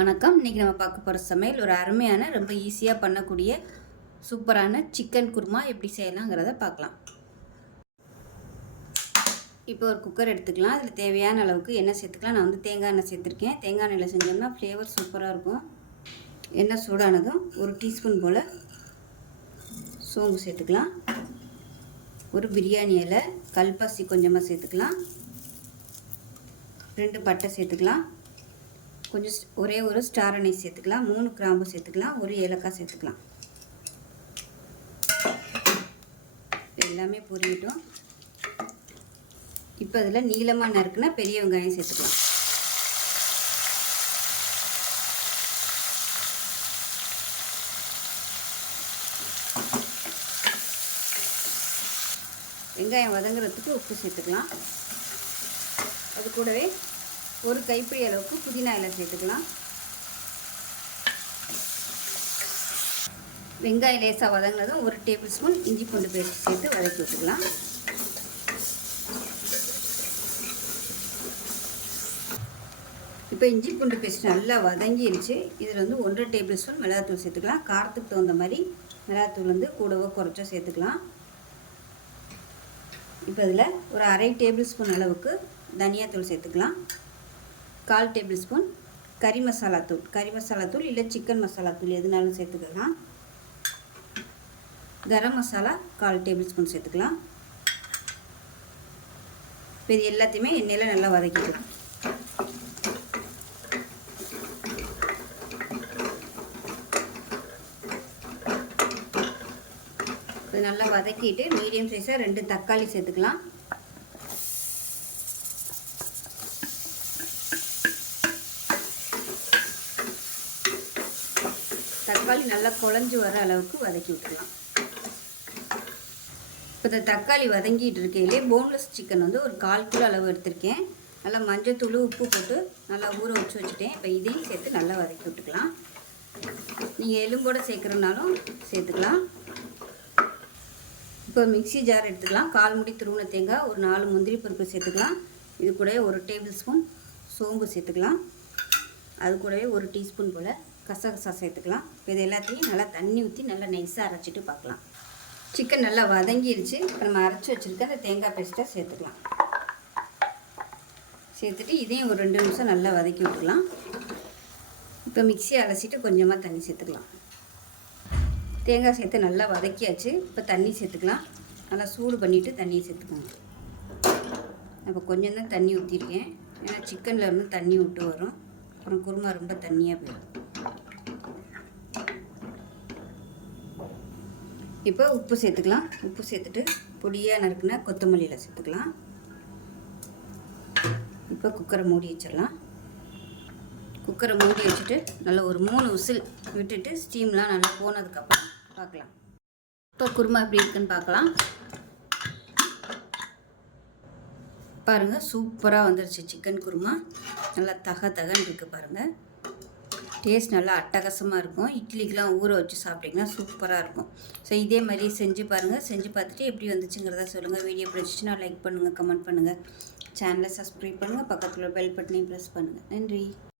வணக்கம். இன்றைக்கி நம்ம பார்க்க போகிற சமையல் ஒரு அருமையான ரொம்ப ஈஸியாக பண்ணக்கூடிய சூப்பரான சிக்கன் குருமா எப்படி செய்யலாங்கிறத பார்க்கலாம். இப்போ ஒரு குக்கர் எடுத்துக்கலாம். அதில் தேவையான அளவுக்கு எண்ணெய் சேர்த்துக்கலாம். நான் தேங்காய் எண்ணெய் சேர்த்துருக்கேன். தேங்காய் எண்ணெயில் செஞ்சோம்னா ஃப்ளேவர் சூப்பராக இருக்கும். எண்ணெய் சூடானதும் ஒரு டீஸ்பூன் போல் சோம்பு சேர்த்துக்கலாம். ஒரு பிரியாணி இலை, கல்பாசி கொஞ்சமாக சேர்த்துக்கலாம். 2 பட்டை சேர்த்துக்கலாம். கொஞ்சம் ஒரே ஒரு ஸ்டார் அனீஸ் சேர்த்துக்கலாம். 3 கிராம்பு சேர்த்துக்கலாம். ஒரு ஏலக்காய் சேர்த்துக்கலாம். எல்லாமே பொரியட்டும். இப்போ அதில் நீளமாக நறுக்குனா பெரிய வெங்காயம் சேர்த்துக்கலாம். வெங்காயம் வதங்குறதுக்கு உப்பு சேர்த்துக்கலாம். அது கூடவே ஒரு கைப்பிடி அளவுக்கு புதினா இலை சேர்த்துக்கலாம். வெங்காயம் லேசாக வதங்கினதும் ஒரு டேபிள் ஸ்பூன் இஞ்சி பூண்டு பேஸ்ட் சேர்த்து வதக்கி விட்டுக்கலாம். இப்போ இஞ்சி பூண்டு பேஸ்ட் நல்லா வதங்கிருச்சு. இதில் 1 டேபிள் ஸ்பூன் மிளகாத்தூள் சேர்த்துக்கலாம். காரத்துக்கு தகுந்த மாதிரி மிளகாத்தூள் கூடவோ குறைச்சோ சேர்த்துக்கலாம். இப்போ இதில் ஒரு அரை டேபிள் ஸ்பூன் அளவுக்கு தனியாத்தூள் சேர்த்துக்கலாம். 1/4 டேபிள் ஸ்பூன் கறி மசாலா தூள் இல்லை சிக்கன் மசாலா தூள் எதுனாலும் சேர்த்துக்கலாம். கரம் மசாலா 1/4 டேபிள் ஸ்பூன் சேர்த்துக்கலாம். இப்போ இது எல்லாத்தையுமே எண்ணெயில் நல்லா வதக்கிக்கலாம். இது நல்லா வதக்கிட்டு மீடியம் சைஸாக 2 தக்காளி சேர்த்துக்கலாம். தக்காளி நல்லா குழஞ்சி வர அளவுக்கு வதக்கி விட்டுக்கலாம். இப்போ இந்த தக்காளி வதங்கிட்டு இருக்கையிலே போன்லெஸ் சிக்கன் ஒரு 1/4 கிலோ அளவு எடுத்திருக்கேன். நல்லா மஞ்சத்தூள் உப்பு போட்டு நல்லா ஊற வச்சுட்டேன். இப்போ இதையும் சேர்த்து நல்லா வதக்கி விட்டுக்கலாம். நீங்கள் எலும்போடு சேர்க்குறனாலும் சேர்த்துக்கலாம். இப்போ மிக்ஸி ஜார் எடுத்துக்கலாம். 1/4 மூடி துருவின தேங்காய், ஒரு 4 முந்திரி பருப்பு சேர்த்துக்கலாம். இது கூடவே ஒரு டேபிள் ஸ்பூன் சோம்பு சேர்த்துக்கலாம். அது கூடவே ஒரு டீஸ்பூன் போல் கசகசா சேர்த்துக்கலாம். இப்போ இது எல்லாத்தையும் நல்லா தண்ணி ஊற்றி நல்லா நைஸாக அரைச்சிட்டு பார்க்கலாம். சிக்கன் நல்லா வதங்கிருச்சு. இப்போ நம்ம அரைச்சி வச்சுருக்க அந்த தேங்காய் பேஸ்ட்டை சேர்த்துக்கலாம். சேர்த்துட்டு இதையும் ஒரு 2 நிமிஷம் நல்லா வதக்கி விட்டுக்கலாம். இப்போ மிக்ஸியை அலசிட்டு கொஞ்சமாக தண்ணி சேர்த்துக்கலாம். தேங்காய் சேர்த்து நல்லா வதக்கியாச்சு. இப்போ தண்ணி சேர்த்துக்கலாம். நல்லா சூடு பண்ணிவிட்டு தண்ணியை சேர்த்துக்கோங்க. இப்போ கொஞ்சம் தான் தண்ணி ஊற்றிருக்கேன். ஏன்னா சிக்கனில் தண்ணி விட்டு வரும். அப்புறம் குருமா ரொம்ப தண்ணியாக போயிடும். இப்போ உப்பு சேர்த்துக்கலாம். உப்பு சேர்த்துட்டு பொடியாக நறுக்குனா கொத்தமல்லியில் சேர்த்துக்கலாம். இப்போ குக்கரை மூடி வச்சிடலாம். குக்கரை மூடி வச்சுட்டு நல்லா ஒரு 3 விசில் விட்டுட்டு ஸ்டீம்லாம் நல்லா போனதுக்கப்புறம் பார்க்கலாம். இப்போ குருமா எப்படி இருக்குன்னு பார்க்கலாம். பாருங்கள், சூப்பராக வந்துருச்சு சிக்கன் குருமா. நல்லா தகன்னு இருக்குது பாருங்கள். டேஸ்ட் நல்லா அட்டகாசமாக இருக்கும். இட்லிக்கெலாம் ஊற வச்சு சாப்பிட்டிங்கன்னா சூப்பராக இருக்கும். ஸோ இதே மாதிரி செஞ்சு பாருங்கள். செஞ்சு பார்த்துட்டு எப்படி வந்துச்சுங்கிறத சொல்லுங்கள். வீடியோ பிடிச்சிச்சுன்னா லைக் பண்ணுங்கள், கமெண்ட் பண்ணுங்கள், சேனலை சப்ஸ்கிரைப் பண்ணுங்கள், பக்கத்தில் பெல் பட்டனையும் ப்ரெஸ் பண்ணுங்கள். நன்றி.